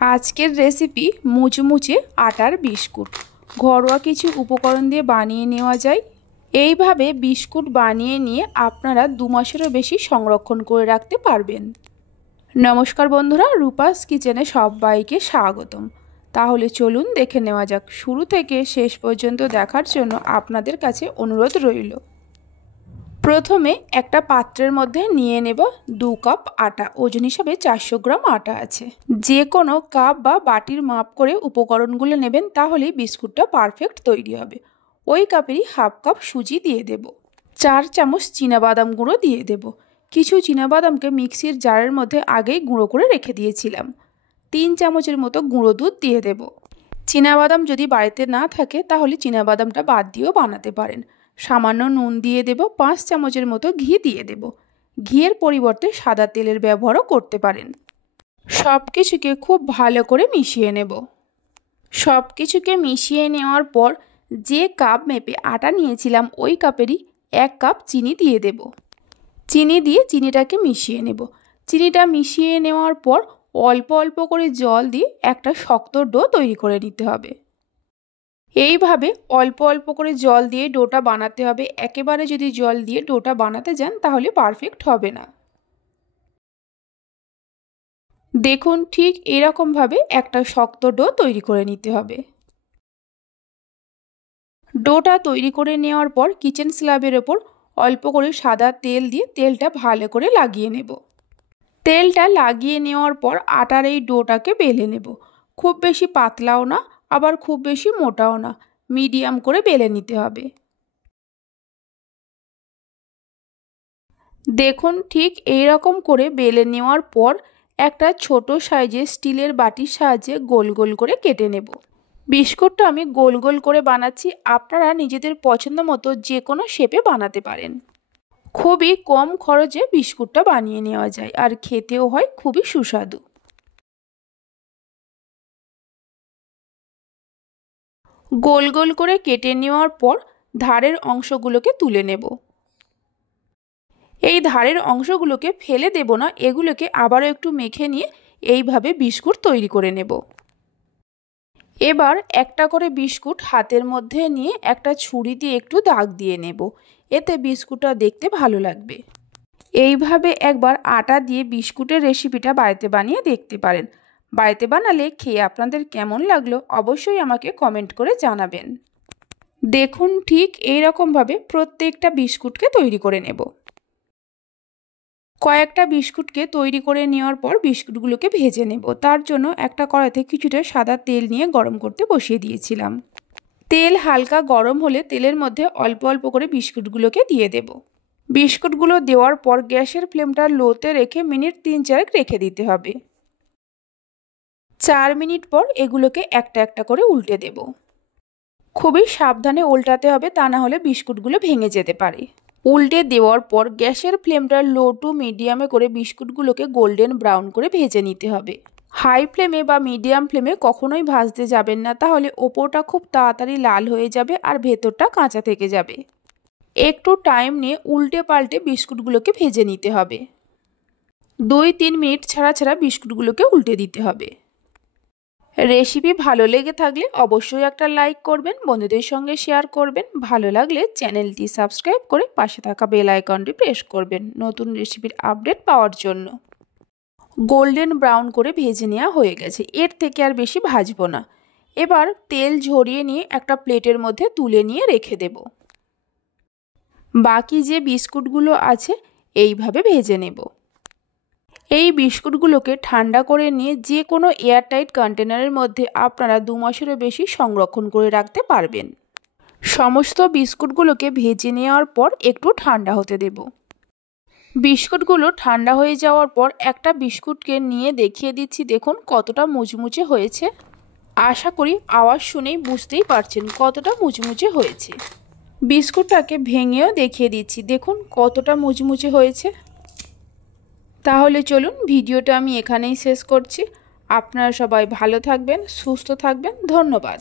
আজকের রেসিপি মুচমুচে আটার বিস্কুট। ঘরোয়া কিছু উপকরণ দিয়ে বানিয়ে নেওয়া যায়। এইভাবে বিস্কুট বানিয়ে নিয়ে আপনারা 2 মাসেরও বেশি সংরক্ষণ করে রাখতে পারবেন। নমস্কার বন্ধুরা, রূপাস কিচেনে সবাইকে স্বাগতম। তাহলে চলুন দেখে নেওয়া যাক। শুরু থেকে শেষ পর্যন্ত দেখার জন্য আপনাদের কাছে অনুরোধ রইল। প্রথমে একটা পাত্রের মধ্যে নিয়ে নেব 2 কাপ আটা। ওজন হিসাবে 400 গ্রাম আটা আছে। যে কোনো কাপ বা বাটির মাপ করে উপকরণগুলো নেবেন, তাহলেই বিস্কুটটা পারফেক্ট তৈরি হবে। ওই কাপেরই হাফ কাপ সুজি দিয়ে দেব। 4 চামচ চীনাবাদাম গুঁড়ো দিয়ে দেব। কিছু চীনাবাদামকে মিক্সির জারের মধ্যে আগেই গুঁড়ো করে রেখে দিয়েছিলাম। 3 চামচের মতো গুঁড়ো দুধ দিয়ে দেব। চীনাবাদাম যদি বাড়িতে না থাকে তাহলে চীনাবাদামটা বাদ দিয়েও বানাতে পারেন। সামান্য নুন দিয়ে দেব। 5 চামচের মতো ঘি দিয়ে দেব। ঘিয়ের পরিবর্তে সাদা তেলের ব্যবহারও করতে পারেন। সব কিছুকে খুব ভালো করে মিশিয়ে নেব। সব কিছুকে মিশিয়ে নেওয়ার পর যে কাপ মেপে আটা নিয়েছিলাম ওই কাপেরই 1 কাপ চিনি দিয়ে দেব। চিনি দিয়ে চিনিটাকে মিশিয়ে নেব। চিনিটা মিশিয়ে নেওয়ার পর অল্প অল্প করে জল দিয়ে একটা শক্ত ডো তৈরি করে নিতে হবে। এইভাবে অল্প অল্প করে জল দিয়ে ডোটা বানাতে হবে। একেবারে যদি জল দিয়ে ডোটা বানাতে যান তাহলে পারফেক্ট হবে না। দেখুন, ঠিক এরকমভাবে একটা শক্ত ডো তৈরি করে নিতে হবে। ডোটা তৈরি করে নেওয়ার পর কিচেন স্ল্যাবের ওপর অল্প করে সাদা তেল দিয়ে তেলটা ভালো করে লাগিয়ে নেব। তেলটা লাগিয়ে নেওয়ার পর আটার এই ডোটাকে বেলে নেব। খুব বেশি পাতলাও না, আবার খুব বেশি মোটাও না, মিডিয়াম করে বেলে নিতে হবে। দেখুন, ঠিক এই রকম করে বেলে নেওয়ার পর একটা ছোট সাইজের স্টিলের বাটির সাহায্যে গোল গোল করে কেটে নেব। বিস্কুটটা আমি গোল গোল করে বানাচ্ছি। আপনারা নিজেদের পছন্দ মতো যে কোনো শেপে বানাতে পারেন। খুবই কম খরচে বিস্কুটটা বানিয়ে নেওয়া যায়, আর খেতেও হয় খুবই সুস্বাদু। গোল গোল করে কেটে নেওয়ার পর ধারের অংশগুলোকে তুলে নেব। এই ধারের অংশগুলোকে ফেলে দেব না, এগুলোকে আবারও একটু মেখে নিয়ে এইভাবে বিস্কুট তৈরি করে নেব। এবার একটা করে বিস্কুট হাতের মধ্যে নিয়ে একটা ছুরি দিয়ে একটু দাগ দিয়ে নেব। এতে বিস্কুটটা দেখতে ভালো লাগবে। এইভাবে একবার আটা দিয়ে বিস্কুটের রেসিপিটা বাড়িতে বানিয়ে দেখতে পারেন। বাড়িতে বানালে খেয়ে আপনাদের কেমন লাগলো অবশ্যই আমাকে কমেন্ট করে জানাবেন। দেখুন, ঠিক এই রকমভাবে প্রত্যেকটা বিস্কুটকে তৈরি করে নেব। কয়েকটা বিস্কুটকে তৈরি করে নেওয়ার পর বিস্কুটগুলোকে ভেজে নেব। তার জন্য একটা কড়াইতে কিছুটা সাদা তেল নিয়ে গরম করতে বসিয়ে দিয়েছিলাম। তেল হালকা গরম হলে তেলের মধ্যে অল্প অল্প করে বিস্কুটগুলোকে দিয়ে দেব। বিস্কুটগুলো দেওয়ার পর গ্যাসের ফ্লেমটা লোতে রেখে মিনিট 3-4 রেখে দিতে হবে। 4 মিনিট পর এগুলোকে একটা একটা করে উল্টে দেব। খুবই সাবধানে উল্টাতে হবে, তা না হলে বিস্কুটগুলো ভেঙে যেতে পারে। উল্টে দেওয়ার পর গ্যাসের ফ্লেমটা লো টু মিডিয়ামে করে বিস্কুটগুলোকে গোল্ডেন ব্রাউন করে ভেজে নিতে হবে। হাই ফ্লেমে বা মিডিয়াম ফ্লেমে কখনোই ভাজতে যাবেন না, তাহলে ওপরটা খুব তাড়াতাড়ি লাল হয়ে যাবে আর ভেতরটা কাঁচা থেকে যাবে। একটু টাইম নিয়ে উল্টে পাল্টে বিস্কুটগুলোকে ভেজে নিতে হবে। 2-3 মিনিট ছাড়া ছাড়া বিস্কুটগুলোকে উল্টে দিতে হবে। রেসিপি ভালো লেগে থাকলে অবশ্যই একটা লাইক করবেন, বন্ধুদের সঙ্গে শেয়ার করবেন। ভালো লাগলে চ্যানেলটি সাবস্ক্রাইব করে পাশে থাকা বেল আইকনটি প্রেস করবেন নতুন রেসিপির আপডেট পাওয়ার জন্য। গোল্ডেন ব্রাউন করে ভেজে নেওয়া হয়ে গেছে। এর থেকে আর বেশি ভাজবো না। এবার তেল ঝরিয়ে নিয়ে একটা প্লেটের মধ্যে তুলে নিয়ে রেখে দেব। বাকি যে বিস্কুটগুলো আছে এইভাবে ভেজে নেব। এই বিস্কুটগুলোকে ঠান্ডা করে নিয়ে যে কোনো এয়ারটাইট কন্টেনারের মধ্যে আপনারা 2 মাসেরও বেশি সংরক্ষণ করে রাখতে পারবেন। সমস্ত বিস্কুটগুলোকে ভেজে নেওয়ার পর একটু ঠান্ডা হতে দেব। বিস্কুটগুলো ঠান্ডা হয়ে যাওয়ার পর একটা বিস্কুটকে নিয়ে দেখিয়ে দিচ্ছি। দেখুন কতটা মুচমুচে হয়েছে। আশা করি আওয়াজ শুনেই বুঝতেই পারছেন কতটা মুচমুচে হয়েছে। বিস্কুটটাকে ভেঙেও দেখিয়ে দিচ্ছি। দেখুন কতটা মুচমুচে হয়েছে। তাহলে চলুন ভিডিওটা আমি এখানেই শেষ করছি। আপনারা সবাই ভালো থাকবেন, সুস্থ থাকবেন। ধন্যবাদ।